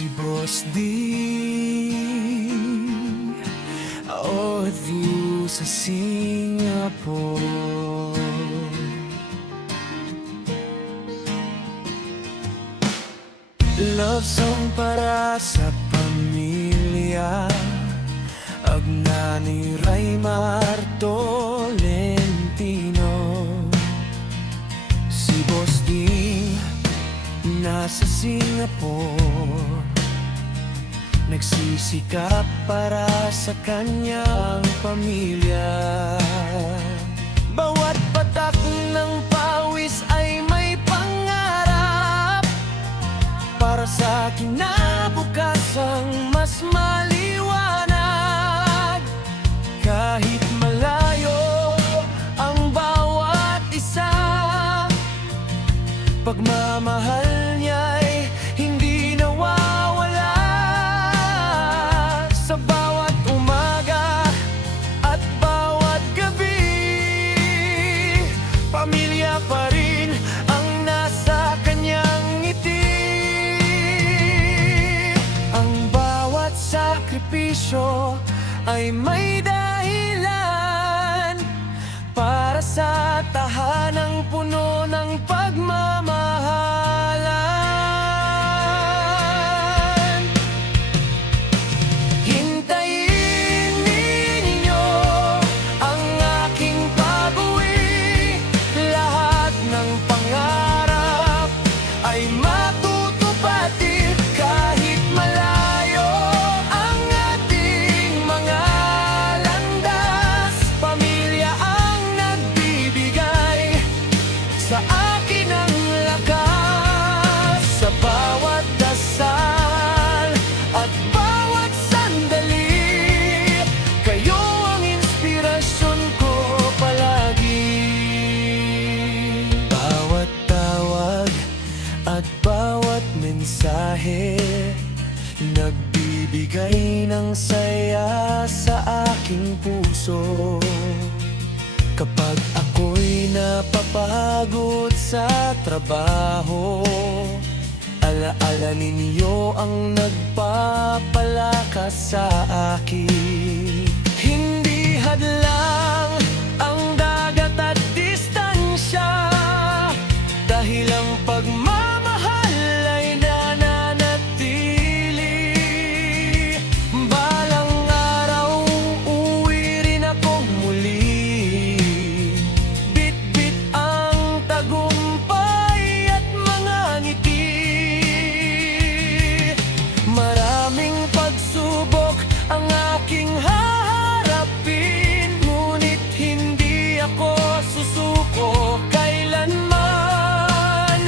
Si Boss D, OFW sa Singapore. Love song para sa pamilya, Agnani Raymar Tolentino. Si Boss D nasa Singapore, nagsisikap para sa kanyang pamilya. Bawat patak ng pawis ay may pangarap para sa kinabukasang mas maliwanag. Kahit malayo ang bawat isa, pagmamahal niya'y hindi nawawala. Sa bawat umaga at bawat gabi, pamilya pa rin ang nasa kanyang ngiti. Ang bawat sakripisyo ay may dahilan para sa tahanang puno ng pagmamahalan. Hintayin ninyo ang aking pag-uwi. Lahat ng pangarap ay matutupad din kahit malayo ang ating mga landas. Pamilya ang nagbibigay sa akin ang lakas. Sa bawat dasal at bawat sandali, kayo ang inspirasyon ko palagi. Bawat tawag at bawat mensahe, nagbibigay ng saya sa aking puso. Kapag ako'y napapagod sa trabaho, alaala ninyo ang nagpapalakas sa akin. Hindi hadlang ang dagat at distansya, dahil ang pagmamahal ay nananatili. Balang araw uuwi rin akong muli, bit-bit ang tagumpay at mga ngiti. Maraming pagsubok ang aking haharapin, ngunit hindi ako susuko kailanman,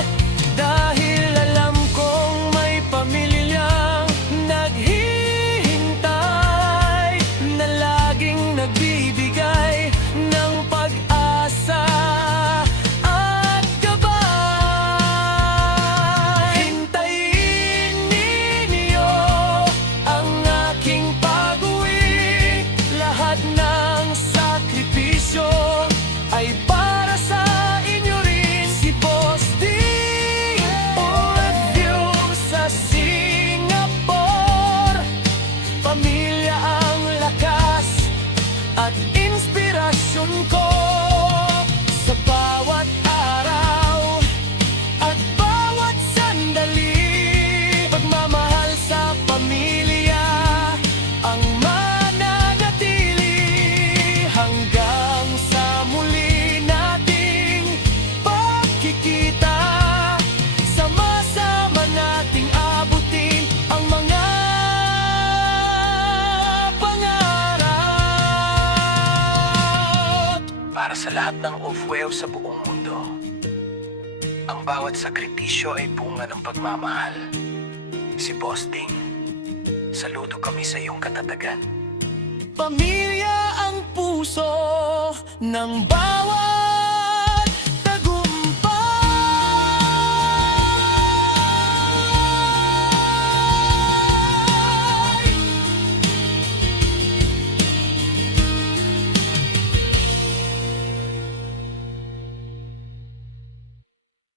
dahil alam kong may pamilyang naghihintay na laging nagbibigay ng pag-asa at gabay. Hintayin ninyo ang aking pag-uwi. Lahat ng sakripisyo ay para sa inyo rin. Si Boss D, OFW sa Singapore. Pamilya ang lakas at inspirasyon ko. Sa bawat araw at bawat sandali, pagmamahal sa pamilya ang mananatili. Hanggang sa muli nating pagkikita, sama-sama nating abutin ang mga pangarap. Para sa lahat ng OFW sa buong mundo, ang bawat sakripisyo ay bunga ng pagmamahal. Si Boss Ding, saludo kami sa iyong katatagan. Pamilya ang puso ng bawat